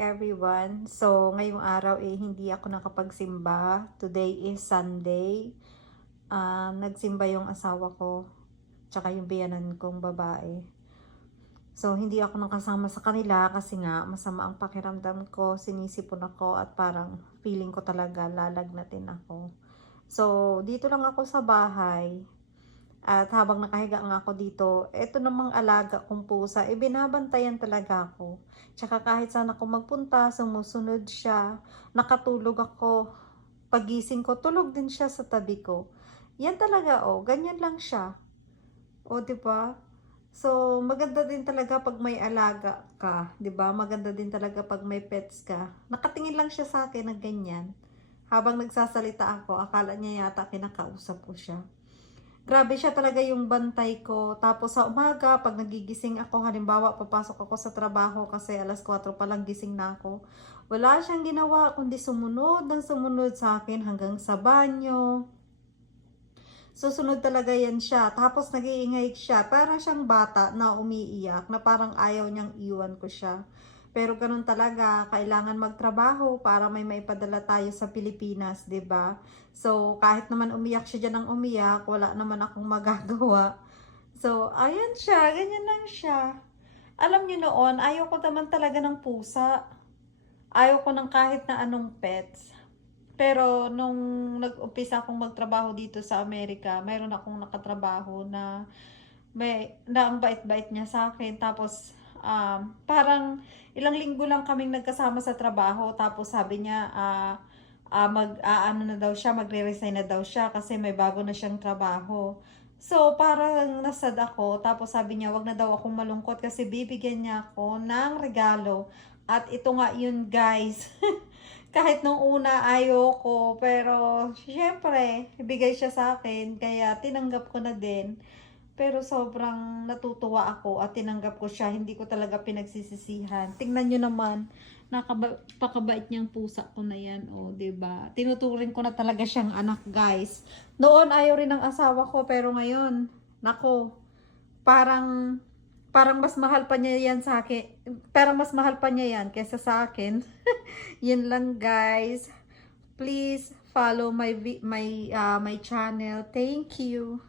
everyone. So, ngayong araw hindi ako nakapagsimba. Today is Sunday. Nagsimba yung asawa ko, tsaka yung biyanan kong babae. So, hindi ako nakasama sa kanila kasi nga masama ang pakiramdam ko, sinisipon ako at parang feeling ko talaga lalagnatin ako. So, dito lang ako sa bahay. At habang nakahiga nga ako dito, eto namang alaga kong pusa, binabantayan talaga ako. Tsaka kahit saan ako magpunta, sumusunod siya. Nakatulog ako. Pagising ko, tulog din siya sa tabi ko. Yan talaga, ganyan lang siya. O, di ba? So, maganda din talaga pag may alaga ka, 'di ba? Maganda din talaga pag may pets ka. Nakatingin lang siya sa akin na ganyan. Habang nagsasalita ako, akala niya yata kinakausap ko siya. Grabe siya talaga yung bantay ko. Tapos sa umaga, pag nagigising ako, halimbawa papasok ako sa trabaho kasi alas 4 pa lang gising na ako. Wala siyang ginawa kundi sumunod ng sumunod sa akin hanggang sa banyo. Susunod talaga yan siya. Tapos nag-iingay siya. Parang siyang bata na umiiyak, na parang ayaw niyang iwan ko siya. Pero ganun talaga, kailangan magtrabaho para may maipadala tayo sa Pilipinas, 'di ba? So, kahit naman umiyak siya diyan ng umiyak, wala naman akong magagawa. So, ayan siya, ganyan lang siya. Alam niyo noon, ayaw ko naman talaga ng pusa. Ayaw ko ng kahit na anong pets. Pero nung nag-umpisa akong magtrabaho dito sa Amerika, mayroon akong nakatrabaho na ang bait-bait niya sa akin. Tapos parang ilang linggo lang kaming nagkasama sa trabaho. Tapos sabi niya ano na daw siya, magre-resign na daw siya kasi may bago na siyang trabaho. So parang nasad ako. Tapos sabi niya, wag na daw akong malungkot kasi bibigyan niya ako ng regalo. At ito nga yun, guys. Kahit nung una ayoko, pero syempre, ibigay siya sa akin, kaya tinanggap ko na din. Pero sobrang natutuwa ako at tinanggap ko siya, hindi ko talaga pinagsisisihan. Tingnan nyo naman, napakabait niyang pusa ko na yan, oh, 'di ba? Tinuturing ko na talaga siyang anak, guys. Noon ayaw rin ng asawa ko, pero ngayon, nako, parang mas mahal pa niya yan sa akin. Parang mas mahal pa niya yan kaysa sa akin. Yun lang, guys. Please follow my channel. Thank you.